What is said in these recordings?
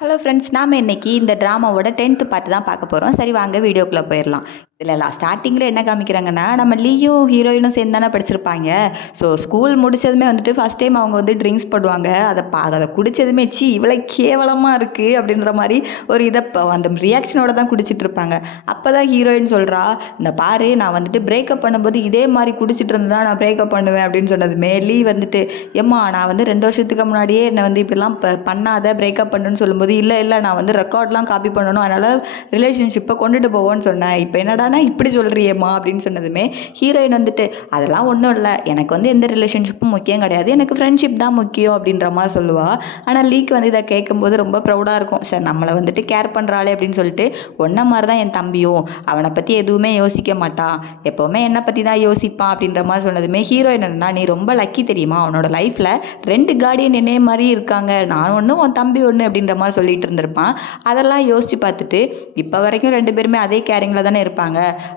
Hello friends, நாம இன்னைக்கு இந்த ட்ராமாவோட 10th பார்ட் தான் பார்க்க போகிறோம். சரி வாங்க வீடியோக்குள்ளே போயிடலாம். இதில் ஸ்டார்டிங்கில் என்ன காமிக்கிறாங்கன்னா, நம்ம லீயும் ஹீரோயினும் சேர்ந்து தானே படிச்சிருப்பாங்க. ஸோ ஸ்கூல் முடிச்சதுமே வந்துட்டு ஃபஸ்ட் டைம் அவங்க வந்து ட்ரிங்க்ஸ் போடுவாங்க. அதை குடிச்சதுமே இவ்வளோ கேவலமாக இருக்குது அப்படின்ற மாதிரி ஒரு அந்த ரியாக்ஷனோட தான் குடிச்சிட்டு இருப்பாங்க. அப்போ தான் ஹீரோயின் சொல்கிறா, இந்த பாரு நான் வந்துட்டு பிரேக்கப் பண்ணும்போது இதே மாதிரி குடிச்சிட்டு இருந்தா நான் பிரேக்கப் பண்ணுவேன் அப்படின்னு சொன்னதுமே லீ வந்துட்டு, ஏம்மா நான் வந்து 2 வருஷத்துக்கு முன்னாடியே என்னை வந்து இப்படிலாம் பண்ணாத பிரேக்கப் பண்ணுன்னு சொல்லும்போது, இல்லை இல்லை நான் வந்து ரெக்கார்ட்லாம் காப்பி பண்ணணும், அதனால் ரிலேஷன்ஷிப்பை கொண்டுட்டு போவோன்னு சொன்னேன். இப்போ என்னடானா இப்படி சொல்கிறியேம்மா அப்படின்னு சொன்னதுமே ஹீரோயின் வந்துட்டு, அதெல்லாம் ஒன்றும் இல்லை, எனக்கு வந்து எந்த ரிலேஷன்ஷிப்பும் முக்கியம் கிடையாது, எனக்கு ஃப்ரெண்ட்ஷிப் தான் முக்கியம் அப்படின்ற மாதிரி சொல்லுவாள். ஆனால் லீக்கு வந்து இதை கேட்கும்போது ரொம்ப ப்ரௌடாக இருக்கும். சார் நம்மளை வந்துட்டு கேர் பண்ணுறாளே அப்படின்னு சொல்லிட்டு, ஒன்றை மாதிரி தான் என் தம்பியும், அவனை பற்றி எதுவுமே யோசிக்க மாட்டான், எப்போவுமே என்னை பற்றி தான் யோசிப்பான் அப்படின்ற மாதிரி சொன்னதுமே ஹீரோயின் என்னன்னா, நீ ரொம்ப லக்கி தெரியுமா, அவனோட லைஃப்பில் 2 கார்டியன் என்னைய மாதிரி இருக்காங்க, நான் ஒன்று உன் தம்பி ஒன்று அப்படின்ற மாதிரி சொல்லிட்டு இருந்திருப்பான். அதெல்லாம் யோசிச்சு பார்த்துட்டு இப்போ வரைக்கும் 2 பேருமே அதே கேரிங்கில் தானே இருப்பாங்க,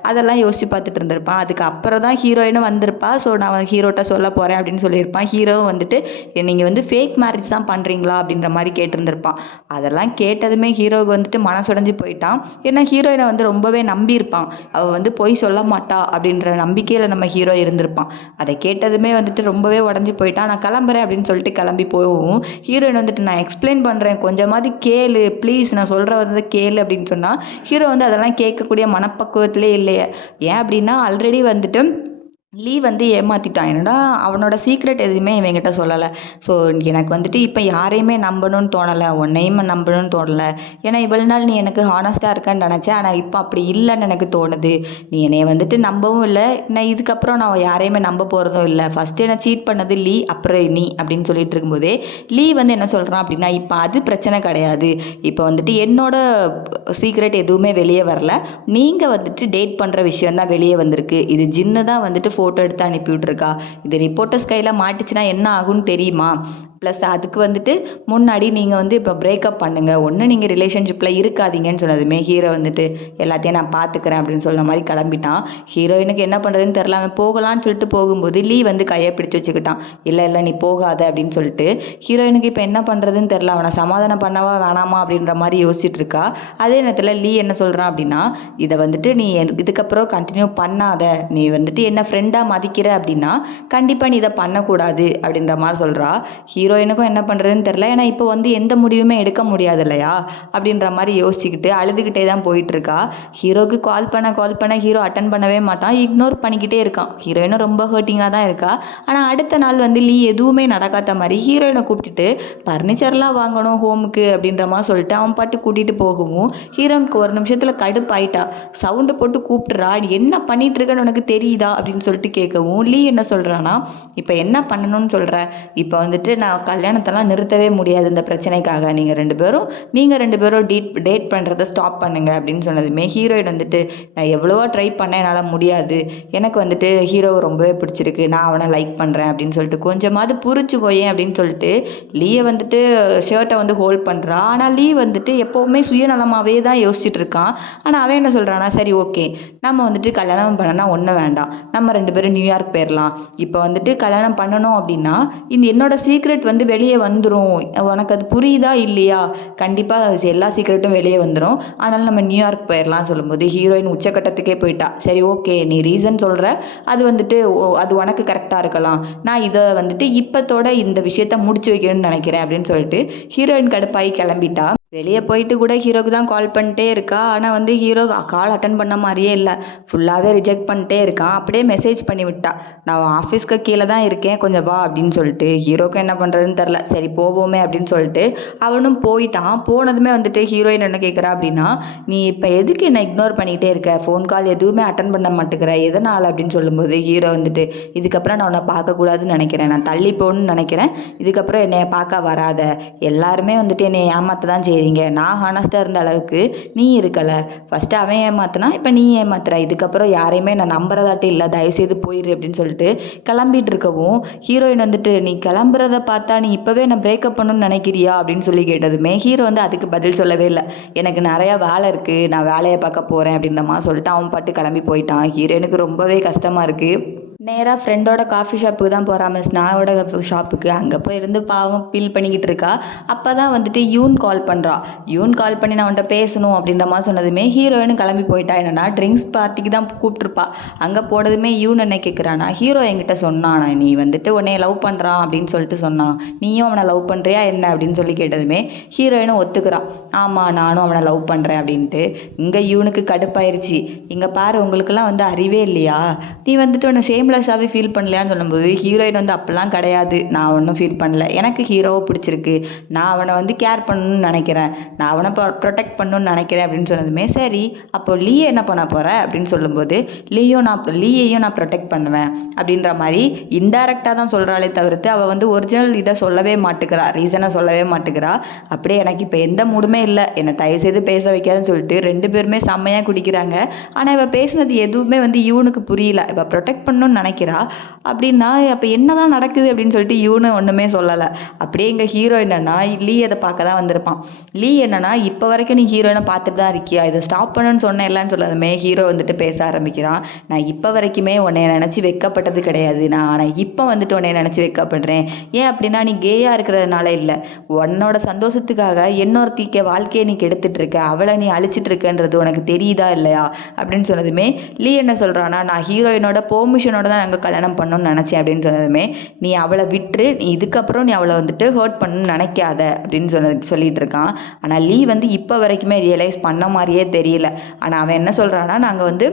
அதெல்லாம் யோசிச்சு பார்த்துட்டு இருந்திருப்பான். அதுக்கு அப்புறம் தான் ஹீரோயினும் வந்திருப்பா. ஸோ நான் ஹீரோட்ட சொல்ல போகிறேன் அப்படின்னு சொல்லியிருப்பான். ஹீரோவும் வந்துட்டு, நீங்கள் வந்து ஃபேக் மேரேஜ் தான் பண்ணுறீங்களா அப்படின்ற மாதிரி கேட்டிருந்திருப்பான். அதெல்லாம் கேட்டதுமே ஹீரோவுக்கு வந்துட்டு மனசுடைஞ்சு போயிட்டான். ஏன்னா ஹீரோயினை வந்து ரொம்பவே நம்பியிருப்பான். அவள் வந்து பொய் சொல்ல மாட்டா அப்படின்ற நம்பிக்கையில் நம்ம ஹீரோ இருந்திருப்பான். அதை கேட்டதுமே வந்துட்டு ரொம்பவே உடஞ்சி போயிட்டான். நான் கிளம்புறேன் அப்படின்னு சொல்லிட்டு கிளம்பி போகவும் ஹீரோயின் வந்துட்டு, நான் எக்ஸ்பிளைன் பண்ணுறேன் கொஞ்சமாவது கேளு ப்ளீஸ், நான் சொல்கிற வந்து கேளு அப்படின்னு சொன்னால் ஹீரோ வந்து அதெல்லாம் கேட்கக்கூடிய மனப்பக்குவத்திலே இல்லையே. ஏன் அப்படின்னா ஆல்ரெடி வந்துட்டு லீ வந்து ஏமாற்றிட்டான். என்னடா அவனோட சீக்ரெட் எதுவுமே இவங்கிட்ட சொல்லலை. ஸோ எனக்கு வந்துட்டு இப்போ யாரையுமே நம்பணும்னு தோணலை, உன்னையும் நம்பணும்னு தோணலை. ஏன்னா இவ்வளோ நாள் நீ எனக்கு ஹானஸ்ட்டாக இருக்கேன்னு நினச்சேன், ஆனால் இப்போ அப்படி இல்லைன்னு எனக்கு தோணுது. நீ என்னை வந்துட்டு நம்பவும் இல்லை, நான் இதுக்கப்புறம் நான் யாரையுமே நம்ப போகிறதும் இல்லை. ஃபஸ்ட்டு என்னை சீட் பண்ணது லீ, அப்புறம் நீ அப்படின்னு சொல்லிட்டு இருக்கும்போதே லீ வந்து என்ன சொல்கிறான் அப்படின்னா, இப்போ அது பிரச்சனை கிடையாது, இப்போ வந்துட்டு என்னோட சீக்ரெட் எதுவுமே வெளியே வரல, நீங்கள் வந்துட்டு டேட் பண்ணுற விஷயம் தான் வெளியே வந்திருக்கு. இது ஜின்னு தான் வந்துட்டு ஃபோட்டோ எடுத்து அனுப்பி விட்ருக்கா, இது ரிப்போர்ட்டர்ஸ் கையில் மாட்டுச்சுன்னா என்ன ஆகும்னு தெரியுமா, ப்ளஸ் அதுக்கு வந்துட்டு முன்னாடி நீங்கள் வந்து இப்போ பிரேக்கப் பண்ணுங்கள், ஒன்று நீங்கள் ரிலேஷன்ஷிப்பில் இருக்காதீங்கன்னு சொன்னதுமே ஹீரோ வந்துட்டு, எல்லாத்தையும் நான் பார்த்துக்கிறேன் அப்படின்னு சொன்ன மாதிரி கிளம்பிட்டான். ஹீரோயினுக்கு என்ன பண்ணுறதுன்னு தெரில. அவன் போகலான்னு சொல்லிட்டு போகும்போது லீ வந்து கையை பிடிச்சி வச்சுக்கிட்டான். இல்லை இல்லை நீ போகாத அப்படின்னு சொல்லிட்டு ஹீரோயினுக்கு இப்போ என்ன பண்ணுறதுன்னு தெரில, அவனை சமாதானம் பண்ணவா வேணாமா அப்படின்ற மாதிரி யோசிச்சுட்டு இருக்கா. அதே நேரத்தில் லீ என்ன சொல்கிறான் அப்படின்னா, இதை வந்துட்டு நீ இதுக்கப்புறம் கண்டினியூ பண்ணாத, நீ வந்துட்டு என்ன ஃப்ரெண்டாக மதிக்கிற அப்படின்னா கண்டிப்பாக நீ இதை பண்ணக்கூடாது அப்படின்ற மாதிரி சொல்கிறா. ஹீரோயினுக்கும் என்ன பண்ணுறதுன்னு தெரில. ஏன்னா இப்போ வந்து எந்த முடிவுமே எடுக்க முடியாது இல்லையா அப்படின்ற மாதிரி யோசிச்சுக்கிட்டு அழுதுகிட்டே தான் போயிட்டுருக்கா. ஹீரோக்கு கால் பண்ண ஹீரோ அட்டன் பண்ணவே மாட்டான், இக்னோர் பண்ணிக்கிட்டே இருக்கான். ஹீரோயினும் ரொம்ப ஹர்ட்டிங்காக தான் இருக்கா. ஆனால் அடுத்த நாள் வந்து லீ எதுவுமே நடக்காத மாதிரி ஹீரோயினை கூப்பிட்டுட்டு ஃபர்னிச்சர்லாம் வாங்கணும் ஹோமுக்கு அப்படின்ற மாதிரி சொல்லிட்டு அவன் பாட்டு கூட்டிகிட்டு போகவும் ஹீரோனுக்கு ஒரு நிமிஷத்தில் கடுப்பாயிட்டா. சவுண்டு போட்டு கூப்பிட்டுறா, என்ன பண்ணிட்டு இருக்கன்னு உனக்கு தெரியுதா அப்படின்னு சொல்லிட்டு கேட்கவும் லீ என்ன சொல்கிறான்னா, இப்போ என்ன பண்ணணும்னு சொல்கிற, இப்போ வந்துட்டு நான் கல்யாணத்தெல்லாம் நிறுத்தவே முடியாது இந்த பிரச்சனைக்காக, நீங்கள் ரெண்டு பேரும் டேட் பண்ணுறதை ஸ்டாப் பண்ணுங்க அப்படின்னு சொன்னதுமே ஹீரோயின் வந்துட்டு, நான் எவ்வளவோ ட்ரை பண்ணேன், என்னால் முடியாது, எனக்கு வந்துட்டு ஹீரோவை ரொம்பவே பிடிச்சிருக்கு, நான் அவனை லைக் பண்ணுறேன் அப்படின்னு சொல்லிட்டு கொஞ்சமாவது புரிச்சுக்கோயேன் அப்படின்னு சொல்லிட்டு லீயை வந்துட்டு ஷர்ட்டை வந்து ஹோல்ட் பண்ணுறா. ஆனால் லீ வந்துட்டு எப்போவுமே சுயநலமாகவே தான் யோசிச்சுட்டு இருக்கான். ஆனால் அவன் என்ன சொல்கிறானா, சரி ஓகே நம்ம வந்துட்டு கல்யாணம் பண்ணனா ஒன்றும் வேண்டாம், நம்ம 2 பேரும் நியூயார்க் போயிடலாம், இப்போ வந்துட்டு கல்யாணம் பண்ணணும் அப்படின்னா இந்த என்னோட சீக்ரெட் வந்து வெளியே வந்துடும், உனக்கு அது புரியுதா இல்லையா, கண்டிப்பாக எல்லா சீக்ரெட்டும் வெளியே வந்துடும், ஆனால் நம்ம நியூயார்க் போயிடலாம் சொல்லும்போது ஹீரோயின் உச்சக்கட்டத்துக்கே போயிட்டா. சரி ஓகே நீ ரீசன் சொல்கிற, அது வந்துட்டு அது உனக்கு கரெக்டாக இருக்கலாம், நான் இதை வந்துட்டு இப்போத்தோட இந்த விஷயத்த முடிச்சு வைக்கணும்னு நினைக்கிறேன் அப்படின்னு சொல்லிட்டு ஹீரோயின் கடுப்பாகி கிளம்பிட்டா. வெளியே போயிட்டு கூட ஹீரோக்கு தான் கால் பண்ணிட்டே இருக்கா. ஆனால் வந்து ஹீரோ கால் அட்டன் பண்ண மாதிரியே இல்லை, ஃபுல்லாகவே ரிஜெக்ட் பண்ணிட்டே இருக்கான். அப்படியே மெசேஜ் பண்ணி விட்டா, நான் ஆஃபீஸ்க்கு கீழே தான் இருக்கேன் கொஞ்சம் வா அப்படின்னு சொல்லிட்டு. ஹீரோக்கு என்ன பண்ணுறதுன்னு தெரில, சரி போவோமே அப்படின்னு சொல்லிட்டு அவனும் போயிட்டான். போனதுமே வந்துட்டு ஹீரோயின் என்ன கேட்குறா அப்படின்னா, நீ இப்போ எதுக்கு என்னை இக்னோர் பண்ணிக்கிட்டே இருக்க, ஃபோன் கால் எதுவுமே அட்டன் பண்ண மாட்டேங்கிற, எதனால் அப்படின்னு சொல்லும்போது ஹீரோ வந்துட்டு, இதுக்கப்புறம் நான் உன்னை பார்க்கக்கூடாதுன்னு நினைக்கிறேன், நான் தள்ளி போகணுன்னு நினைக்கிறேன், இதுக்கப்புறம் என்னை பார்க்க வராத, எல்லாருமே வந்துட்டு என்னை ஏமாற்ற தான் செய்றீங்க, நான் ஹானஸ்ட்டாக இருந்த அளவுக்கு நீ இருக்கலை, ஃபஸ்ட்டு அவன் ஏமாத்தினா இப்போ நீ ஏமாத்துற, இதுக்கப்புறம் யாரையுமே நான் நம்புறதாட்டி இல்லை, தயவுசெய்து போயிரு அப்படின்னு சொல்லிட்டு கிளம்பிட்டு இருக்கவும் ஹீரோயின் வந்துட்டு, நீ கிளம்புறத பார்த்தா நீ இப்போவே நான் பிரேக்கப் பண்ணணும்னு நினைக்கிறியா அப்படின்னு சொல்லி கேட்டதுமே ஹீரோ வந்து அதுக்கு பதில் சொல்லவே இல்லை. எனக்கு நிறையா வேலை இருக்குது, நான் வேலையை பார்க்க போகிறேன் அப்படின்ற மாதிரி சொல்லிட்டு அவன் பாட்டு கிளம்பி போயிட்டான். ஹீரோயினுக்கு ரொம்பவே கஷ்டமாக இருக்குது. நேராக ஃப்ரெண்டோட காஃபி ஷாப்புக்கு தான் போகிறா மிஸ் நாவோட ஷாப்புக்கு. அங்கே போய் இருந்து பாவம் ஃபீல் பண்ணிக்கிட்டு இருக்கா. அப்போ தான் வந்துட்டு யூன் கால் பண்ணுறா. யூன் கால் பண்ணி நான் உன்கிட்ட பேசணும் அப்படின்ற மாதிரி சொன்னதுமே ஹீரோயின் கிளம்பி போயிட்டா. என்னன்னா ட்ரிங்க்ஸ் பார்ட்டிக்கு தான் கூப்பிட்ருப்பா. அங்கே போனதுமே யூன் என்ன கேட்குறானா, ஹீரோ என்கிட்ட சொன்னானா நீ வந்துட்டு உன்னைய லவ் பண்ணுறான் அப்படின்னு சொல்லிட்டு சொன்னான், நீயும் அவனை லவ் பண்ணுறியா என்ன அப்படின்னு சொல்லி கேட்டதுமே ஹீரோயினும் ஒத்துக்கிறான். ஆமாம் நானும் அவனை லவ் பண்ணுறேன் அப்படின்ட்டு. இங்கே யூனுக்கு கடுப்பாயிருச்சு. இங்கே பாரு உங்களுக்கெல்லாம் வந்து அறிவே இல்லையா, நீ வந்துட்டு உன்னை ஷேம்லெஸ்ஸாகவே ஃபீல் பண்ணலையான்னு சொல்லும்போது ஹீரோயின் வந்து அப்படிலாம் கிடையாது, நான் ஒன்றும் ஃபீல் பண்ணல, எனக்கு ஹீரோவை பிடிச்சிருக்கு, நான் அவனை வந்து கேர் பண்ணணும்னு நினைக்கிறேன், நான் அவனை ப்ரொடெக்ட் பண்ணணும்னு நினைக்கிறேன் அப்படின்னு சொன்னதுமே சரி அப்போ லீயை என்ன பண்ண போகிற அப்படின்னு சொல்லும்போது லீயையும் நான் ப்ரொடெக்ட் பண்ணுவேன் அப்படின்ற மாதிரி இன்டைரக்டாக தான் சொல்கிறாளே தவிர்த்து அவள் வந்து ஒரிஜினல் இதை சொல்லவே மாட்டுக்கிறா, ரீசனை சொல்லவே மாட்டுக்கிறா. அப்படியே எனக்கு இப்போ எந்த மூடுமே இல்லை, என்னை தயவு செய்து பேச வைக்காதுன்னு சொல்லிட்டு 2 பேருமே செம்மையாக குடிக்கிறாங்க. ஆனால் இவள் பேசுனது எதுவுமே வந்து யூனுக்கு புரியல. இவள் ப்ரொடெக்ட் பண்ணணும்னு நினைக்கிறா. அப்படின்னா அப்போ என்ன தான் நடக்குது அப்படின்னு சொல்லிட்டு யூனு ஒன்றுமே சொல்லலை. அப்படியே எங்கள் ஹீரோ என்னன்னா லீ அதை பார்க்க தான் வந்திருப்பான். லீ என்னன்னா இப்போ வரைக்கும் நீ ஹீரோயினை பார்த்துட்டு தான் இருக்கியா, இதை ஸ்டாப் பண்ணுன்னு சொன்னேன் இல்லைன்னு சொல்லாதுமே ஹீரோ வந்துட்டு பேச ஆரம்பிக்கிறான். நான் இப்போ வரைக்குமே உன்னை நினச்சி வெட்கப்பட்டது கிடையாது, ஆனால் இப்போ வந்துட்டு உன்னை நினச்சி வெட்கப்படுறேன். ஏன் அப்படின்னா நீ கேயாக இருக்கிறதுனால இல்லை, உன்னோட சந்தோஷத்துக்காக இன்னொருத்திக்க வாழ்க்கையை நீ கெடுத்துட்டு இருக்க, அவளை நீ அழிச்சிட்டு இருக்கன்றது உனக்கு தெரியுதா இல்லையா அப்படின்னு சொன்னதுமே லீ என்ன சொல்கிறான்னா, நான் ஹீரோயினோட பெர்மிஷனோட தான் நாங்கள் கல்யாணம் பண்ணணும்னு நினச்சேன் அப்படின்னு சொன்னதுமே நீ அவளை விட்டுரு, நீ இதுக்கப்புறம் நீ அவளை வந்துட்டு ஹர்ட் பண்ணணும்னு நினைக்காத அப்படின்னு சொல்லிட்டு இருக்கான். ஆனால் லீ வந்து இப்போ வரைக்குமே ரியலைஸ் பண்ண மாதிரியே தெரியல. ஆனால் அவன் என்ன சொல்கிறான்னா, நாங்கள் வந்து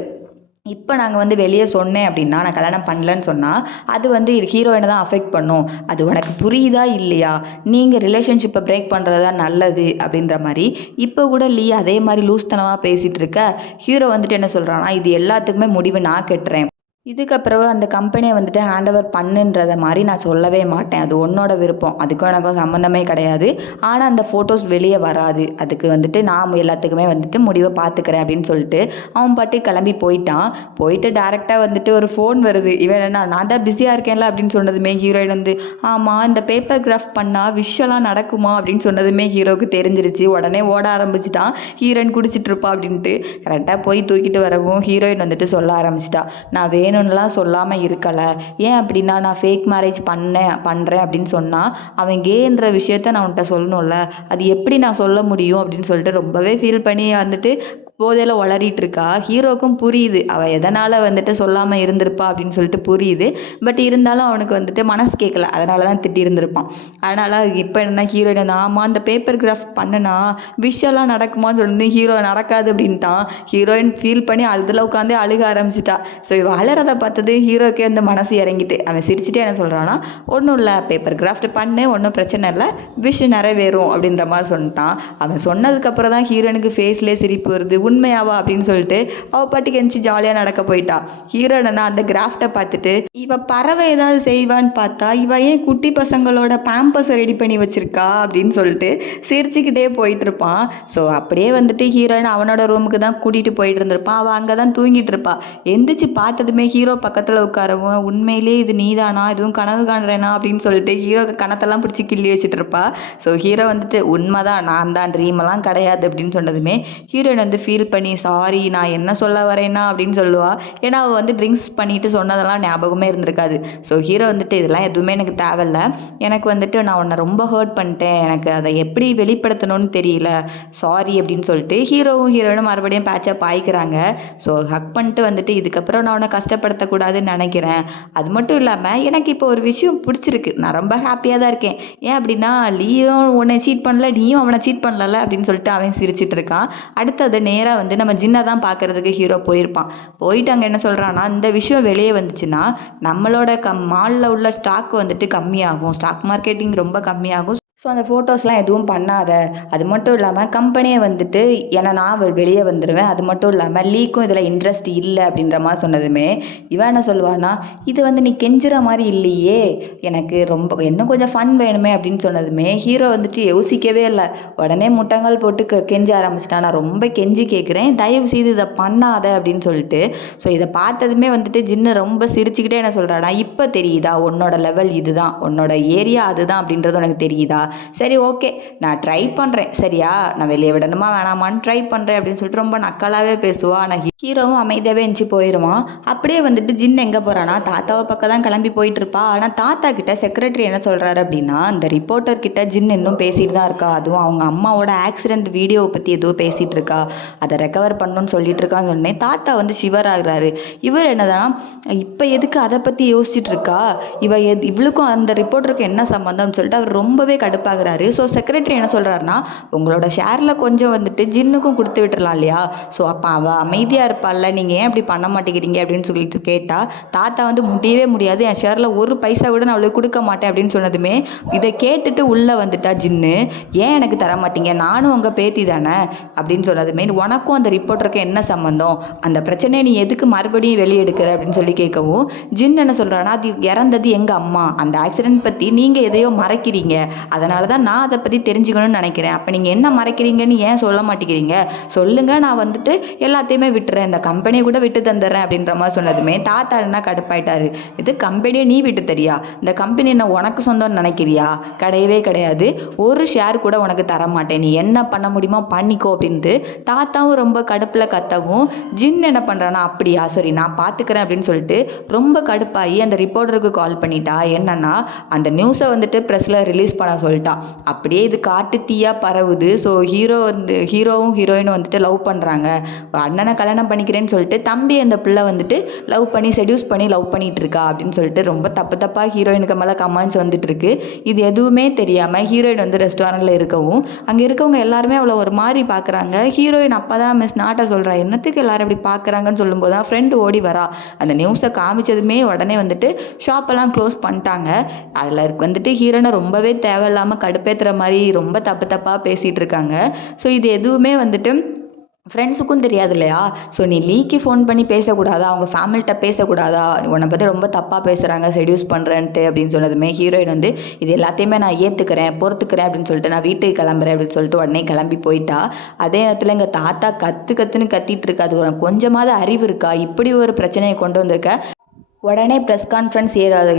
வெளியே சொன்னேன் அப்படின்னா நான் கல்யாணம் பண்ணலன்னு சொன்னால் அது வந்து ஹீரோயினை தான் அஃபெக்ட் பண்ணும், அது உனக்கு புரியுதா இல்லையா, நீங்கள் ரிலேஷன்ஷிப்பை பிரேக் பண்ணுறது தான் நல்லது அப்படின்ற மாதிரி இப்போ கூட லீ அதே மாதிரி லூஸ்தனமாக பேசிகிட்டு இருக்க. ஹீரோ வந்துட்டு என்ன சொல்கிறான்னா, இது எல்லாத்துக்குமே முடிவு நான் கட்டுறேன், இதுக்கப்புறம் அந்த கம்பெனியை வந்துட்டு ஹேண்ட் ஓவர் பண்ணுன்றத மாதிரி நான் சொல்லவே மாட்டேன், அது உன்னோட விருப்பம், அதுக்கும் எனக்கும் சம்மந்தமே கிடையாது, ஆனால் அந்த ஃபோட்டோஸ் வெளியே வராது, அதுக்கு வந்துட்டு நான் எல்லாத்துக்குமே வந்துட்டு முடிவை பார்த்துக்கிறேன் அப்படின்னு சொல்லிட்டு அவன் பாட்டு கிளம்பி போயிட்டு டேரெக்டாக வந்துட்டு ஒரு ஃபோன் வருது. இவன் என்ன நான் தான் பிஸியாக இருக்கேன்ல அப்படின்னு சொன்னதுமே ஹீரோயின் வந்து ஆமாம் இந்த பேப்பர் கிராஃப்ட் பண்ணால் விஷயம்லாம் நடக்குமா அப்படின்னு சொன்னதுமே ஹீரோவுக்கு தெரிஞ்சிருச்சு. உடனே ஓட ஆரம்பிச்சிட்டான், ஹீரோயின் குடிச்சிட்டு இருப்பா அப்படின்ட்டு. கரெக்டாக போய் தூக்கிட்டு வரவும் ஹீரோயின் வந்துட்டு சொல்ல ஆரம்பிச்சிட்டா, நான் வேணும்னுலாம் சொல்லாமல் இருக்கலை, ஏன் அப்படின்னா நான் ஃபேக் மேரேஜ் பண்ணுறேன் அப்படின்னு சொன்னால் அவன் கேன்ற விஷயத்த நான் உன்கிட்ட சொல்லணும்ல, அது எப்படி நான் சொல்ல முடியும் அப்படின்னு சொல்லிட்டு ரொம்பவே ஃபீல் பண்ணி வந்துட்டு போதையில் உளறிட்டு இருக்கா. ஹீரோவுக்கும் புரியுது அவள் எதனால் வந்துட்டு சொல்லாமல் இருந்திருப்பா அப்படின்னு சொல்லிட்டு புரியுது. பட் இருந்தாலும் அவனுக்கு வந்துட்டு மனசு கேட்கல, அதனால தான் திட்டி இருந்திருப்பான். அதனால் இப்போ என்ன ஹீரோயின் ஆமாம் அந்த பேப்பர் கிராஃப்ட் பண்ணுனா விஷயம்லாம் நடக்குமான்னு சொல்லி ஹீரோ நடக்காது அப்படின்ட்டான். ஹீரோயின் ஃபீல் பண்ணி அதில் உட்காந்து அழுக ஆரம்பிச்சிட்டா. ஸோ இவள் அழறதை பார்த்தது ஹீரோக்கே வந்து மனசு இறங்கிட்டு அவன் சிரிச்சுட்டே என்ன சொல்கிறான்னா, ஒன்றும் இல்லை பேப்பர் கிராஃப்ட் பண்ணு, ஒன்றும் பிரச்சனை இல்லை, விஷ் நிறைவேறும் அப்படின்ற மாதிரி சொன்னான். அவன் சொன்னதுக்கப்புறம் தான் ஹீரோனுக்கு ஃபேஸ்லேயே சிரிப்பு வருது. உண்மையாவா அப்படின்னு சொல்லிட்டு அவள் பாட்டுக்கு எந்திச்சு ஜாலியாக நடக்க போயிட்டா. ஹீரோனா அந்த கிராஃப்டை பார்த்துட்டு இவ பறவை ஏதாவது செய்வான்னு பார்த்தா இவ ஏன் குட்டி பசங்களோட பேம்பஸை ரெடி பண்ணி வச்சிருக்கா அப்படின்னு சொல்லிட்டு சிரிச்சுக்கிட்டே போயிட்டு இருப்பான். ஸோ அப்படியே வந்துட்டு ஹீரோயின் அவனோட ரூமுக்கு தான் கூட்டிகிட்டு போயிட்டு இருந்திருப்பான். அவள் அங்கே தான் தூங்கிட்டு இருப்பா. எந்திரிச்சு பார்த்ததுமே ஹீரோ பக்கத்தில் உட்காரவும் உண்மையிலேயே இது நீதானா, எதுவும் கனவு காண்றேனா அப்படின்னு சொல்லிட்டு ஹீரோ கணத்தெல்லாம் பிடிச்சி கிள்ளி வச்சுட்டு இருப்பா. ஸோ ஹீரோ வந்துட்டு உண்மைதான், நான் தான் ட்ரீமெல்லாம் கிடையாது அப்படின்னு சொன்னதுமே ஹீரோயின் வந்து ஃபீல் பண்ணி சாரி நான் என்ன சொல்ல வரேன்னா அப்படின்னு சொல்லுவா. ஏன்னா அவள் வந்து ட்ரிங்க்ஸ் பண்ணிட்டு சொன்னதெல்லாம் ஞாபகமே இருந்திருக்காது. ஸோ ஹீரோ வந்துட்டு இதெல்லாம் எதுவுமே எனக்கு தேவையில்ல, எனக்கு வந்துட்டு நான் உன்னை ரொம்ப ஹர்ட் பண்ணிட்டேன், எனக்கு அதை எப்படி வெளிப்படுத்தணும்னு தெரியல, சாரி அப்படின்னு சொல்லிட்டு ஹீரோவும் ஹீரோயினும் மறுபடியும் பேட்சப் ஆயிக்கிறாங்க. ஸோ ஹக் பண்ணிட்டு வந்துட்டு இதுக்கப்புறம் நான் உன்னை கஷ்டப்படுத்தக்கூடாதுன்னு நினைக்கிறேன், அது மட்டும் இல்லாமல் எனக்கு இப்போ ஒரு விஷயம் பிடிச்சிருக்கு, நான் ரொம்ப ஹாப்பியாக தான் இருக்கேன், ஏன் அப்படின்னா லீயும் உன்னை சீட் பண்ணல, நீயும் அவனை சீட் பண்ணல அப்படின்னு சொல்லிட்டு அவன் சிரிச்சிட்டு இருக்கான். அடுத்தது நேராக வந்து நம்ம ஜின்னை தான் பார்க்குறதுக்கு ஹீரோ போயிட்டு அங்கே என்ன சொல்கிறான்னா, இந்த விஷயம் வெளியே வந்துச்சுன்னா நம்மளோட மாலில் உள்ள ஸ்டாக் வந்துட்டு கம்மியாகும், ஸ்டாக் மார்க்கெட்டிங் ரொம்ப கம்மியாகும், ஸோ அந்த ஃபோட்டோஸ்லாம் எதுவும் பண்ணாத, அது மட்டும் இல்லாமல் கம்பெனியை வந்துட்டு ஏன்னா நான் வெளியே வந்துடுவேன், அது மட்டும் இல்லாமல் லீக்கும் இதில் இன்ட்ரெஸ்ட் இல்லை அப்படின்ற மாதிரி சொன்னதுமே இவன் என்ன சொல்லுவான்னா, இது வந்து நீ கெஞ்சுற மாதிரி இல்லையே, எனக்கு ரொம்ப இன்னும் கொஞ்சம் ஃபன் வேணுமே அப்படின்னு சொன்னதுமே ஹீரோ வந்துட்டு யோசிக்கவே இல்லை, உடனே முட்டங்கள் போட்டு கெஞ்ச ஆரம்பிச்சிட்டான். நான் ரொம்ப கெஞ்சி கேட்குறேன், தயவு செய்து இதை பண்ணாத அப்படின்னு சொல்லிட்டு. ஸோ இதை பார்த்ததுமே வந்துட்டு ஜின்னு ரொம்ப சிரிச்சுக்கிட்டே என்ன சொல்கிறானா, இப்போ தெரியுதா உன்னோட லெவல் இதுதான், உன்னோட ஏரியா அதுதான் அப்படின்றது உனக்கு தெரியுதா, சரி ஓகே நான் ட்ரை பண்ணுறேன் சரியா, நான் வெளியே விடணுமா வேணாமான்னு ட்ரை பண்ணுறேன் அப்படின்னு சொல்லிட்டு ரொம்ப நக்கலாகவே பேசுவாள். ஆனால் ஹீரோவும் அமைதியாகவே எந்திச்சு போயிடுவான். அப்படியே வந்துட்டு ஜின் எங்கே போகிறான்னா தாத்தாவை பக்கம் தான் கிளம்பி போயிட்டு இருப்பா. ஆனால் தாத்தா கிட்ட செக்ரட்டரி என்ன சொல்கிறாரு அப்படின்னா, அந்த ரிப்போர்ட்டர் கிட்ட ஜின் இன்னும் பேசிட்டு தான் இருக்கா, அதுவும் அவங்க அம்மாவோட ஆக்சிடென்ட் வீடியோவை பற்றி ஏதோ பேசிகிட்டு இருக்கா, அதை ரெக்கவர் பண்ணணும்னு சொல்லிட்டு இருக்கான்னு சொன்னே தாத்தா வந்து ஷிவர் ஆகுறாரு. இவர் என்னதான் இப்போ எதுக்கு அதை பற்றி யோசிச்சுட்டு இருக்கா, இவளுக்கும் அந்த ரிப்போர்ட்டருக்கு என்ன சம்மந்தம்னு சொல்லிட்டு அவர் ரொம்பவே கடுப்பாகிறாரு. ஸோ செக்ரட்டரி என்ன சொல்கிறாருன்னா, உங்களோட ஷேரில் கொஞ்சம் வந்துட்டு ஜின்னுக்கும் கொடுத்து விட்டுறலாம் இல்லையா, ஸோ அப்போ அவள் அமைதியாக இருப்பாள்ல, நீங்கள் ஏன் இப்படி பண்ண மாட்டேங்கிறீங்க அப்படின்னு சொல்லிட்டு கேட்டால் தாத்தா வந்து முடியவே முடியாது, என் ஷேரில் ஒரு பைசா கூட நான் அவளுக்கு கொடுக்க மாட்டேன் அப்படின்னு சொன்னதுமே இதை கேட்டுட்டு உள்ளே வந்துட்டா ஜின்னு. ஏன் எனக்கு தர மாட்டீங்க, நானும் உங்கள் பேத்தி தானே அப்படின்னு சொன்னதுமே உனக்கும் அந்த ரிப்போர்ட்டருக்கு என்ன சம்மந்தம், அந்த பிரச்சனையை நீ எதுக்கு மறுபடியும் வெளியெடுக்கிற அப்படின்னு சொல்லி கேட்கவும் ஜின் என்ன சொல்கிறான்னா, அது இறந்தது எங்கள் அம்மா, அந்த ஆக்சிடென்ட் பற்றி நீங்கள் எதையோ மறைக்கிறீங்க, அதனால தான் நான் அதை பற்றி தெரிஞ்சுக்கணும்னு நினைக்கிறேன், அப்போ நீங்கள் என்ன மறைக்கிறீங்கன்னு ஏன் சொல்ல மாட்டேங்கிறீங்க, சொல்லுங்கள் நான் வந்துட்டு எல்லாத்தையுமே விட்டுறேன், இந்த கம்பெனியை கூட விட்டு தந்துடுறேன் அப்படின்ற மாதிரி சொன்னதுமே தாத்தா என்ன கடுப்பாயிட்டாரு. இது கம்பெனியை நீ விட்டு தரியா, இந்த கம்பெனி என்ன உனக்கு சொந்தம்னு நினைக்கிறியா, கிடையவே கிடையாது, ஒரு ஷேர் கூட உனக்கு தர மாட்டேன், நீ என்ன பண்ண முடியுமோ பண்ணிக்கோ அப்படின்ட்டு தாத்தாவும் ரொம்ப கடுப்பில் கத்தவும் ஜின் என்ன பண்ணுறான்னா, அப்படியா சரி நான் பார்த்துக்கிறேன் அப்படின்னு சொல்லிட்டு ரொம்ப கடுப்பாகி அந்த ரிப்போர்ட்டருக்கு கால் பண்ணிட்டா. என்னன்னா அந்த நியூஸை வந்துட்டு ப்ரெஸ்ஸில் ரிலீஸ் பண்ண சொல்லிட்டா. அப்படியே இது காட்டு தீயாக பரவுது. ஸோ ஹீரோவும் ஹீரோயினும் வந்துட்டு லவ் பண்ணுறாங்க, அண்ணனை கல்யாணம் பண்ணிக்கிறேன்னு சொல்லிட்டு தம்பி அந்த பிள்ளை வந்துட்டு லவ் பண்ணி செடியூஸ் பண்ணி லவ் பண்ணிட்டு இருக்கா அப்படின்னு சொல்லிட்டு ரொம்ப தப்பாக ஹீரோயினுக்கு மேலே கமெண்ட்ஸ் வந்துட்டு இருக்கு. இது எதுவுமே தெரியாமல் ஹீரோயின் வந்து ரெஸ்டாரண்ட்டில் இருக்கவும் அங்கே இருக்கவங்க எல்லாருமே அவளை ஒரு மாதிரி பார்க்குறாங்க. ஹீரோயின் அப்போ தான் மிஸ் நாட்டை சொல்கிறா, என்னத்துக்கு எல்லாரும் இப்படி பார்க்குறாங்கன்னு சொல்லும்போது தான் ஃப்ரெண்டு ஓடி வரா. அந்த நியூஸை காமிச்சதுமே உடனே வந்துட்டு ஷாப்பெல்லாம் க்ளோஸ் பண்ணிட்டாங்க. அதில் வந்துட்டு ஹீரோனை ரொம்பவே தேவையில்லாமல் கடுப்பேற்றுற மாதிரி ரொம்ப தப்பாக பேசிகிட்டு இருக்காங்க. ஸோ இது எதுவுமே வந்துட்டு ஃப்ரெண்ட்ஸுக்கும் தெரியாது இல்லையா, ஸோ நீ லீக்கு ஃபோன் பண்ணி பேசக்கூடாதா, அவங்க ஃபேமிலிகிட்ட பேசக்கூடாதா, உன்னை பற்றி ரொம்ப தப்பாக பேசுகிறாங்க செடியூஸ் பண்ணுறேன்ட்டு அப்படின்னு சொன்னதுமே ஹீரோயின் வந்து இது எல்லாத்தையுமே நான் ஏற்றுக்கிறேன் பொறுத்துக்கிறேன் அப்படின்னு சொல்லிட்டு நான் வீட்டுக்கு கிளம்புறேன் அப்படின்னு சொல்லிட்டு உடனே கிளம்பி போயிட்டா. அதே நேரத்தில் எங்கள் தாத்தா கற்றுன்னு கத்திட்டு இருக்கா, அது உனக்கு கொஞ்சமாவது அறிவு இருக்கா, இப்படி ஒரு பிரச்சனையை கொண்டு வந்திருக்க, உடனே ப்ரெஸ் கான்ஃபரன்ஸ்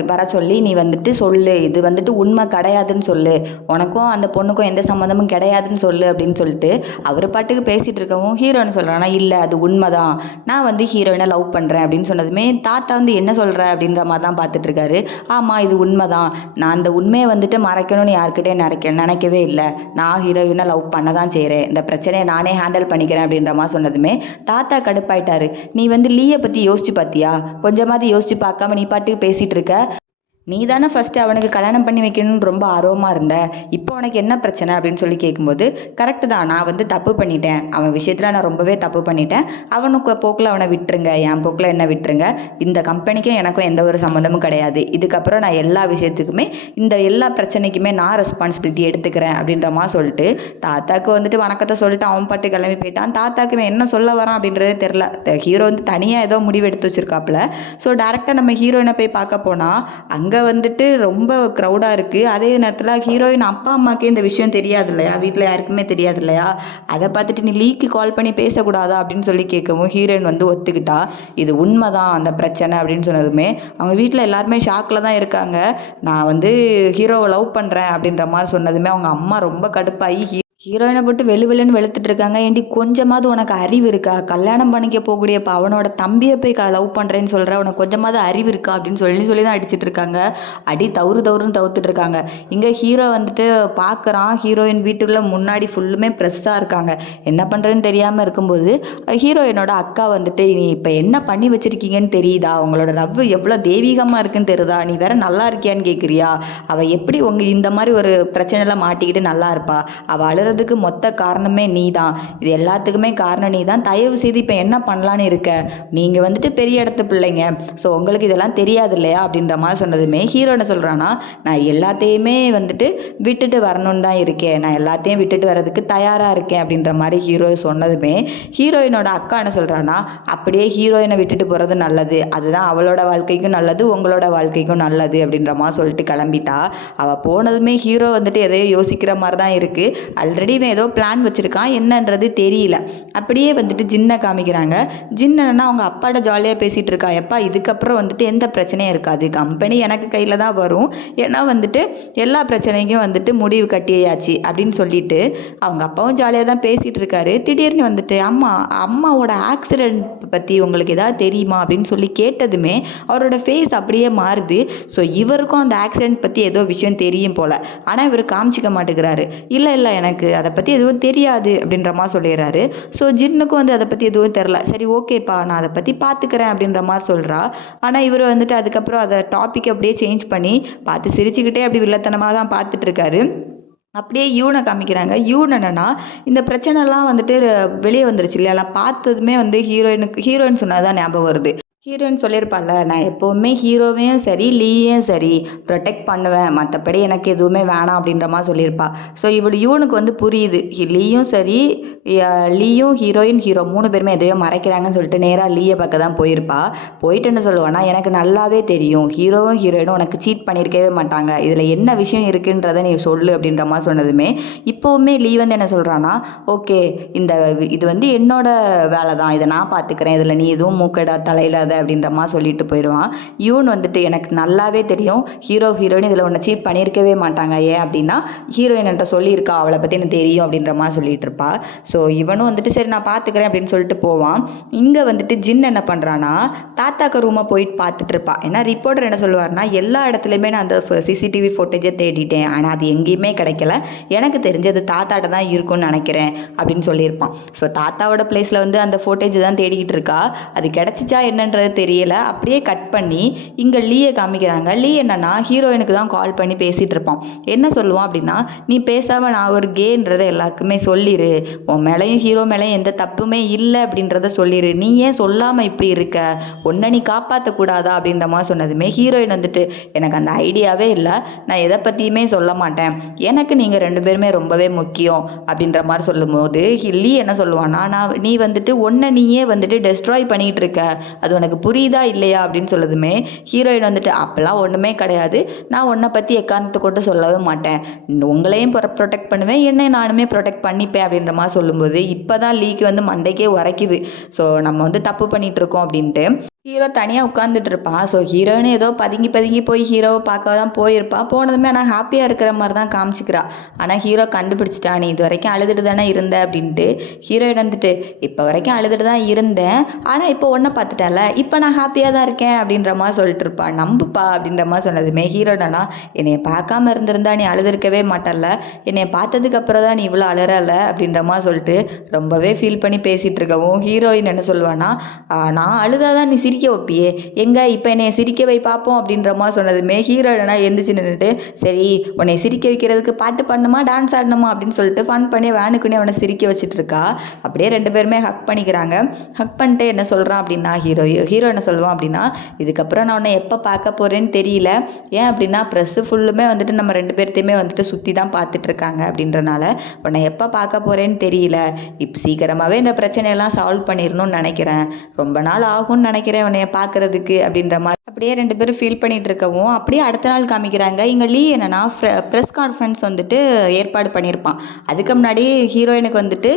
வர சொல்லி நீ வந்துட்டு சொல்லு, இது வந்துட்டு உண்மை கிடையாதுன்னு சொல்லு, உனக்கும் அந்த பொண்ணுக்கும் எந்த சம்மந்தமும் கிடையாதுன்னு சொல்லு அப்படின்னு சொல்லிட்டு அவர் பாட்டுக்கு பேசிகிட்டு இருக்கவும் ஹீரோயின் சொல்கிறானா, இல்லை அது உண்மை தான், நான் வந்து ஹீரோயினை லவ் பண்ணுறேன் அப்படின்னு சொன்னதுமே தாத்தா வந்து என்ன சொல்கிற அப்படின்ற மாதிரி தான் பார்த்துட்டு இருக்காரு. ஆமாம் இது உண்மை தான், நான் அந்த உண்மையை வந்துட்டு மறைக்கணும்னு யார்கிட்டே நினைக்கவே இல்லை, நான் ஹீரோயினை லவ் பண்ண தான் செய்கிறேன், இந்த பிரச்சனையை நானே ஹேண்டில் பண்ணிக்கிறேன் அப்படின்ற மாதிரி சொன்னதுமே தாத்தா கடுப்பாயிட்டாரு. நீ வந்து லீயை பற்றி யோசிச்சு பார்த்தியா, கொஞ்சமாவது யோசிச்சு பார்க்காம நீ பாட்டுக்கு பேசிகிட்டு இருக்க, நீ தானே ஃபஸ்ட்டு அவனுக்கு கல்யாணம் பண்ணி வைக்கணும்னு ரொம்ப ஆர்வமாக இருந்த, இப்போ உனக்கு என்ன பிரச்சனை அப்படின்னு சொல்லி கேட்கும்போது கரெக்டு தான், நான் வந்து தப்பு பண்ணிட்டேன், அவன் விஷயத்தில் நான் ரொம்பவே தப்பு பண்ணிட்டேன், அவனுக்கு போக்கில் அவனை விட்டுருங்க, என் போக்கில் என்ன விட்டுருங்க, இந்த கம்பெனிக்கும் எனக்கும் எந்த ஒரு சம்மந்தமும் கிடையாது, இதுக்கப்புறம் நான் எல்லா விஷயத்துக்குமே இந்த எல்லா பிரச்சனைக்குமே நான் ரெஸ்பான்சிபிலிட்டி எடுத்துக்கிறேன் அப்படின்ற மாதிரி சொல்லிட்டு தாத்தாக்கு வந்துட்டு வணக்கத்தை சொல்லிட்டு அவன் பாட்டு கிளம்பி போயிட்டான். தாத்தாக்கு என்ன சொல்ல வரான் அப்படின்றதே தெரில. ஹீரோ வந்து தனியாக ஏதோ முடிவு எடுத்து வச்சுருக்காப்புல. ஸோ டேரெக்டாக நம்ம ஹீரோயினை போய் பார்க்க போனால் அங்கே வந்துட்டு ரொம்ப க்ரௌடாக இருக்குது. அதே நேரத்தில் ஹீரோயின் அப்பா அம்மாக்கே இந்த விஷயம் தெரியாது இல்லையா, வீட்டில் யாருக்குமே தெரியாது இல்லையா, அதை பார்த்துட்டு நீ லீக்கு கால் பண்ணி பேசக்கூடாதா அப்படின்னு சொல்லி கேட்கவும் ஹீரோயின் வந்து ஒத்துக்கிட்டா, இது உண்மை தான் அந்த பிரச்சனை அப்படின்னு சொன்னதுமே அவங்க வீட்டில் எல்லாருமே ஷாக்கில் தான் இருக்காங்க. நான் வந்து ஹீரோவை லவ் பண்ணுறேன் அப்படின்ற மாதிரி சொன்னதுமே அவங்க அம்மா ரொம்ப கடுப்பாகி ஹீரோயினை போட்டு வெளுன்னு வெளுத்துட்டு இருக்காங்க. ஏண்டி கொஞ்சமாவது உனக்கு அறிவு இருக்கா, கல்யாணம் பண்ணிக்க போகக்கூடிய அவனோட தம்பியை போய் லவ் பண்ணுறேன்னு சொல்கிற, உனக்கு கொஞ்சமாவது அறிவு இருக்கா அப்படின்னு சொல்லி தான் அடிச்சிட்டு இருக்காங்க. அடி தவுறுன்னு தவுத்துட்டு இருக்காங்க. இங்கே ஹீரோ வந்துட்டு பார்க்குறான், ஹீரோயின் வீட்டுக்குள்ளே முன்னாடி ஃபுல்லுமே ப்ரெஸ்ஸாக இருக்காங்க. என்ன பண்ணுறேன்னு தெரியாமல் இருக்கும்போது ஹீரோயினோட அக்கா வந்துட்டு நீ இப்போ என்ன பண்ணி வச்சுருக்கீங்கன்னு தெரியுதா, உங்களோட லவ் எவ்வளோ தெய்வீகமாக இருக்குன்னு தெரியுதா, நீ வேற நல்லா இருக்கியான்னு கேட்குறியா, அவள் எப்படி இந்த மாதிரி ஒரு பிரச்சனைலாம் மாட்டிக்கிட்டு நல்லா இருப்பா, அவள் அழுறதுக்கு மொத்த காரணமே நீ தான், இது எல்லாத்துக்குமே காரணம் நீ தான், தயவு செய்து இப்போ என்ன பண்ணலான்னு இருக்க, நீங்கள் வந்துட்டு பெரிய இடத்து பிள்ளைங்க, ஸோ உங்களுக்கு இதெல்லாம் தெரியாது இல்லையா அப்படின்ற மாதிரி சொன்னதுமே ஹீரோ என்ன சொல்கிறான்னா, நான் எல்லாத்தையுமே வந்துட்டு விட்டுட்டு வரணுன்னு தான் இருக்கேன், நான் எல்லாத்தையும் விட்டுட்டு வர்றதுக்கு தயாராக இருக்கேன் அப்படின்ற மாதிரி ஹீரோ சொன்னதுமே ஹீரோயினோட அக்கா என்ன சொல்கிறான்னா, அப்படியே ஹீரோயினை விட்டுட்டு போகிறது நல்லது, அதுதான் அவளோட வாழ்க்கைக்கும் நல்லது, உங்களோட வாழ்க்கைக்கும் நல்லது அப்படின்ற மாதிரி சொல்லிட்டு கிளம்பிட்டா. அவள் போனதுமே ஹீரோ வந்துட்டு எதையோ யோசிக்கிற மாதிரி தான் இருக்குது. ஆல்ரெடி ஆல்ரெடி இவன் ஏதோ பிளான் வச்சுருக்கான், என்னன்றது தெரியல. அப்படியே வந்துட்டு ஜின்னை காமிக்கிறாங்க. ஜின் என்னன்னா அவங்க அப்பாட்ட ஜாலியாக பேசிகிட்டு இருக்கா, எப்பா இதுக்கப்புறம் வந்துட்டு எந்த பிரச்சனையும் இருக்காது, கம்பெனி எனக்கு கையில் தான் வரும், ஏன்னா வந்துட்டு எல்லா பிரச்சனைக்கும் வந்துட்டு முடிவு கட்டியாச்சு அப்படின்னு சொல்லிட்டு அவங்க அப்பாவும் ஜாலியாக தான் பேசிகிட்டு இருக்காரு. திடீர்னு வந்துட்டு அம்மாவோட ஆக்சிடெண்ட் பற்றி உங்களுக்கு ஏதாவது தெரியுமா அப்படின்னு சொல்லி கேட்டதுமே அவரோட ஃபேஸ் அப்படியே மாறுது. ஸோ இவருக்கும் அந்த ஆக்சிடெண்ட் பற்றி ஏதோ விஷயம் தெரியும் போல், ஆனால் இவர் காமிச்சிக்க மாட்டேங்கிறாரு. இல்லை எனக்கு அதை பற்றி எதுவும் தெரியாது அப்படின்ற மாதிரி சொல்லிடுறாரு. ஸோ ஜின்னுக்கும் வந்து அதை பற்றி எதுவும் தெரில. சரி ஓகேப்பா நான் அதை பற்றி பார்த்துக்கிறேன் அப்படின்ற மாதிரி சொல்கிறா. ஆனால் இவர் வந்துட்டு அதுக்கப்புறம் அதை டாபிக் அப்படியே சேஞ்ச் பண்ணி பார்த்து சிரிச்சுக்கிட்டே அப்படி வில்லத்தனமாக தான் பார்த்துட்டு இருக்காரு. அப்படியே யூனை காமிக்கிறாங்க. யூன் என்னன்னா இந்த பிரச்சனைலாம் வந்துட்டு வெளியே வந்துருச்சு இல்லையா, பார்த்ததுமே வந்து ஹீரோயின் சொன்னதான் ஞாபகம் வருது. ஹீரோயின் சொல்லியிருப்பாள்ல, நான் எப்போவுமே ஹீரோவையும் சரி லீயையும் சரி ப்ரொடெக்ட் பண்ணுவேன், மற்றபடி எனக்கு எதுவுமே வேணாம் அப்படின்ற மாதிரி சொல்லியிருப்பா. ஸோ இவள் யூனுக்கு வந்து புரியுது, லீயும் சரி லீயும் ஹீரோ 3 பேருமே எதையோ மறைக்கிறாங்கன்னு சொல்லிட்டு நேராக லீயை பார்க்க தான் போயிருப்பா. போயிட்டு என்ன சொல்லுவான்னா, எனக்கு நல்லாவே தெரியும் ஹீரோவும் ஹீரோயினும் உனக்கு சீட் பண்ணியிருக்கவே மாட்டாங்க, இதில் என்ன விஷயம் இருக்குன்றதை நீ சொல்லு அப்படின்ற மாதிரி சொன்னதுமே இப்போவுமே லீ வந்து என்ன சொல்கிறான்னா, ஓகே இது வந்து என்னோட வேலை தான், இதை நான் பார்த்துக்கிறேன், இதில் நீ எதுவும் மூக்கடா தலையிடாத அப்படின்ற மாதிரி சொல்லிட்டு போயிடுவான். யூன் வந்துட்டு எனக்கு நல்லாவே தெரியும் ஹீரோயின் இதில் ஒன்று சீட் பண்ணியிருக்கவே மாட்டாங்க, ஏன் அப்படின்னா ஹீரோயின் என்கிட்ட சொல்லியிருக்கா, அவளை பற்றி எனக்கு தெரியும் அப்படின்ற மாதிரி சொல்லிட்டு இருப்பா. ஸோ இவனும் வந்துட்டு சரி நான் பார்த்துக்கிறேன் அப்படின்னு சொல்லிட்டு போவான். இங்கே வந்துட்டு ஜின் என்ன பண்ணுறான்னா தாத்தாக்கு ரூமை போயிட்டு பார்த்துட்டு இருப்பா. ஏன்னா ரிப்போர்ட்டர் என்ன சொல்லுவார்னா, எல்லா இடத்துலையுமே நான் அந்த சிசிடிவி ஃபுட்டேஜை தேடிட்டேன், ஆனால் அது எங்கேயுமே கிடைக்கல, எனக்கு தெரிஞ்சது தாத்தாட்ட தான் இருக்கும்னு நினைக்கிறேன் அப்படின்னு சொல்லியிருப்பான். ஸோ தாத்தாவோட பிளேஸில் வந்து அந்த ஃபுட்டேஜ் தான் தேடிக்கிட்டு இருக்கா. அது கிடச்சிச்சா என்னன்றது தெரியல. அப்படியே கட் பண்ணி இங்கே லீயை காமிக்கிறாங்க. லீ என்னன்னா ஹீரோயினுக்கு தான் கால் பண்ணி பேசிகிட்டு இருப்பான். என்ன சொல்லுவான் அப்படின்னா, நீ பேசாமல் நான் ஒரு கேன்றதை எல்லாருக்குமே சொல்லிடு, உன் மேலேயும் ஹீரோ மேலேயும் எந்த தப்புமே இல்லை அப்படின்றத சொல்லிடு, நீ ஏன் சொல்லாமல் இப்படி இருக்க, உன்னை நீ காப்பாற்றக்கூடாதா அப்படின்ற மாதிரி சொன்னதுமே ஹீரோயின் வந்துட்டு எனக்கு அந்த ஐடியாவே இல்லை, நான் எதை பற்றியுமே சொல்ல மாட்டேன், எனக்கு நீங்கள் 2 பேருமே ரொம்பவே முக்கியம் அப்படின்ற மாதிரி சொல்லும்போது லீ என்ன சொல்லுவான்னா, நீ வந்துட்டு உன்னை நீயே வந்துட்டு டெஸ்ட்ராய் பண்ணிகிட்டு இருக்க, அது உனக்கு புரியுதா இல்லையா அப்படின்னு சொல்லதுமே ஹீரோயின் வந்துட்டு அப்போல்லாம் ஒன்றுமே கிடையாது, நான் உன்னை பற்றி எக்காரணத்தை கொண்டு சொல்லவே மாட்டேன், உங்களையும் ப்ரொடெக்ட் பண்ணுவேன், என்னை நானுமே ப்ரொடெக்ட் பண்ணிப்பேன் அப்படின்ற மாதிரி சொல்லும்போது இப்போ தான் லீக்கு வந்து மண்டைக்கே உரைக்குது. ஸோ நம்ம வந்து தப்பு பண்ணிகிட்டு இருக்கோம் அப்படின்ட்டு ஹீரோ தனியாக உட்காந்துட்டு இருப்பான். ஸோ ஹீரோயினு ஏதோ பதுங்கி போய் ஹீரோவை பார்க்க தான் போயிருப்பான். போனதுமே ஆனால் ஹாப்பியாக இருக்கிற மாதிரி தான் காமிச்சிக்கிறா. ஆனால் ஹீரோ கண்டுபிடிச்சிட்டா, நீ இது வரைக்கும் அழுதுட்டு தானே இருந்த அப்படின்ட்டு. ஹீரோயின் வந்துட்டு இப்போ வரைக்கும் அழுதுட்டு தான் இருந்தேன், ஆனால் இப்போ ஒன்றை பார்த்துட்டேன்ல, இப்போ நான் ஹாப்பியாக தான் இருக்கேன் அப்படின்ற மாதிரி சொல்லிட்டு இருப்பான். நம்புப்பா அப்படின்ற மாதிரி சொன்னதுமே ஹீரோனா, என்னைய பார்க்காம இருந்திருந்தா நீ அழுதுருக்கவே மாட்டல்ல, என்னைய பார்த்ததுக்கு அப்புறம் தான் நீ இவ்வளோ அழுறல அப்படின்ற மாதிரி சொல்லிட்டு ரொம்பவே ஃபீல் பண்ணி பேசிகிட்டு இருக்கவும் ஹீரோயின் என்ன சொல்லுவான்னா, நான் அழுதாதான் நீ சிரிக்க வைப்பியே, எங்க இப்போ என்னை சிரிக்க வை பார்ப்போம் அப்படின்ற மாதிரி சொன்னதுமே ஹீரோயினா எந்திரிச்சு நின்றுட்டு, சரி உன்னை சிரிக்க வைக்கிறதுக்கு பாட்டு பண்ணணுமா டான்ஸ் ஆடணுமா அப்படின்னு சொல்லிட்டு ஃபன் பண்ணி வேனுக்குன்னே அவனை சிரிக்க வச்சுட்டு இருக்கா. அப்படியே 2 பேருமே ஹக் பண்ணிக்கிறாங்க. ஹக் பண்ணிட்டு என்ன சொல்கிறான் அப்படின்னா ஹீரோ என்ன சொல்லுவான் அப்படின்னா, இதுக்கப்புறம் நான் உன்னை எப்போ பார்க்க போகிறேன்னு தெரியல, ஏன் அப்படின்னா ப்ரெஸ்ஸு ஃபுல்லுமே வந்துட்டு நம்ம 2 பேர்த்தையுமே வந்துட்டு சுற்றி தான் பார்த்துட்டு இருக்காங்க அப்படின்றனால உன்னை எப்போ பார்க்க போகிறேன்னு தெரியல, இப்போ சீக்கிரமாகவே இந்த பிரச்சனையெல்லாம் சால்வ் பண்ணிடணும்னு நினைக்கிறேன், ரொம்ப நாள் ஆகும்னு நினைக்கிறேன் உன்னைய பார்க்குறதுக்கு அப்படின்ற மாதிரி அப்படியே 2 பேரும் ஃபீல் பண்ணிகிட்டு இருக்கவும் அப்படியே அடுத்த நாள் காமிக்கிறாங்க. இங்கே லீ என்னென்னா ப்ரெஸ் கான்ஃபரன்ஸ் வந்துட்டு ஏற்பாடு பண்ணியிருப்பான். அதுக்கு முன்னாடி ஹீரோயினுக்கு வந்துட்டு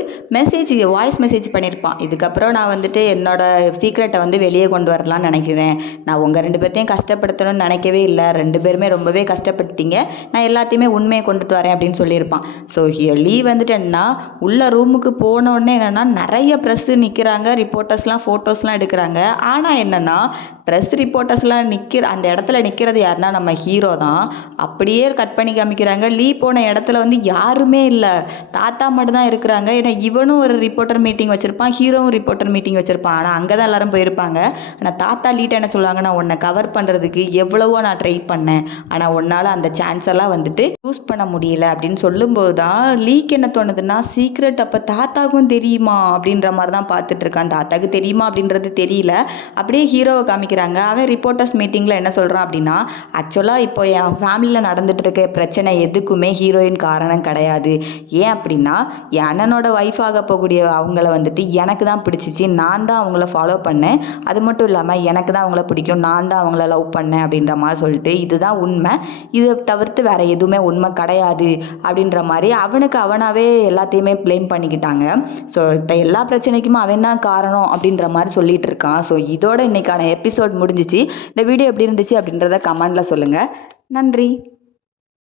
வாய்ஸ் மெசேஜ் பண்ணியிருப்பான், இதுக்கப்புறம் நான் வந்துட்டு என்னோட சீக்ரெட்டை வந்து வெளியே கொண்டு வரலான்னு நினைக்கிறேன், நான் உங்கள் 2 பேர்த்தையும் கஷ்டப்படுத்தணும்னு நினைக்கவே இல்லை, 2 பேருமே ரொம்பவே கஷ்டப்பட்டீங்க, நான் எல்லாத்தையுமே உண்மையை கொண்டுட்டு வரேன் அப்படின்னு சொல்லியிருப்பான். ஸோ லீ வந்துட்டு என்னன்னா உள்ள ரூமுக்கு போனோடனே என்னென்னா நிறைய ப்ரெஸ்ஸு நிற்கிறாங்க, ரிப்போர்ட்டர்ஸ்லாம் ஃபோட்டோஸ்லாம் எடுக்கிறாங்க. ஆனால் என்னென்னா ப்ரெஸ் ரிப்போர்ட்டர்ஸ்லாம் அந்த இடத்துல நிற்கிறது யாருன்னா நம்ம ஹீரோ தான். அப்படியே கட் பண்ணி காமிக்கிறாங்க. லீ போன இடத்துல வந்து யாருமே இல்லை, தாத்தா மட்டும் தான் இருக்கிறாங்க. ஏன்னா இவனும் ஒரு ரிப்போர்ட்டர் மீட்டிங் வச்சுருப்பான், ஹீரோவும் ரிப்போர்ட்டர் மீட்டிங் வச்சுருப்பான். ஆனால் அங்கே தான் எல்லாரும் போயிருப்பாங்க. ஆனால் தாத்தா லீட்ட என்ன சொல்லுவாங்க, நான் உன்னை கவர் பண்ணுறதுக்கு எவ்வளவோ நான் ட்ரை பண்ணேன், ஆனால் உன்னால் அந்த சான்ஸ் எல்லாம் வந்துட்டு யூஸ் பண்ண முடியல அப்படின்னு சொல்லும்போது தான் லீக்கு என்ன தோணுதுன்னா, சீக்ரெட் அப்போ தாத்தாவுக்கும் தெரியுமா அப்படின்ற மாதிரி தான் பார்த்துட்டு இருக்கான். தாத்தாவுக்கு தெரியுமா அப்படின்றது தெரியல. அப்படியே ஹீரோவை காமிக்கிறாங்க. காமிக்கிறாங்க. அவன் ரிப்போர்ட்டர்ஸ் மீட்டிங்கில் என்ன சொல்கிறான் அப்படின்னா, ஆக்சுவலாக இப்போ என் ஃபேமிலியில் நடந்துட்டு இருக்க பிரச்சனை எதுக்குமே ஹீரோயின் காரணம் கிடையாது. ஏன் அப்படின்னா, என் அண்ணனோட ஒய்ஃப் ஆக போகக்கூடிய அவங்கள வந்துட்டு எனக்கு தான் பிடிச்சிச்சு. நான் தான் அவங்கள ஃபாலோ பண்ணேன். அது மட்டும் இல்லாமல் எனக்கு தான் அவங்கள பிடிக்கும். நான் தான் அவங்கள லவ் பண்ணேன் அப்படின்ற மாதிரி சொல்லிட்டு, இதுதான் உண்மை. இதை தவிர்த்து வேற எதுவுமே உண்மை கிடையாது அப்படின்ற மாதிரி அவனுக்கு அவனாவே எல்லாத்தையுமே ப்ளேம் பண்ணிக்கிட்டாங்க. ஸோ எல்லா பிரச்சனைக்குமே அவன் தான் காரணம் அப்படின்ற மாதிரி சொல்லிட்டு இருக்கான். ஸோ இதோட இன்னைக்கான எபிசோட் முடிஞ்சிச்சு. இந்த வீடியோ எப்படி இருந்துச்சு அப்படின்றத கமெண்ட்ல சொல்லுங்கள். நன்றி.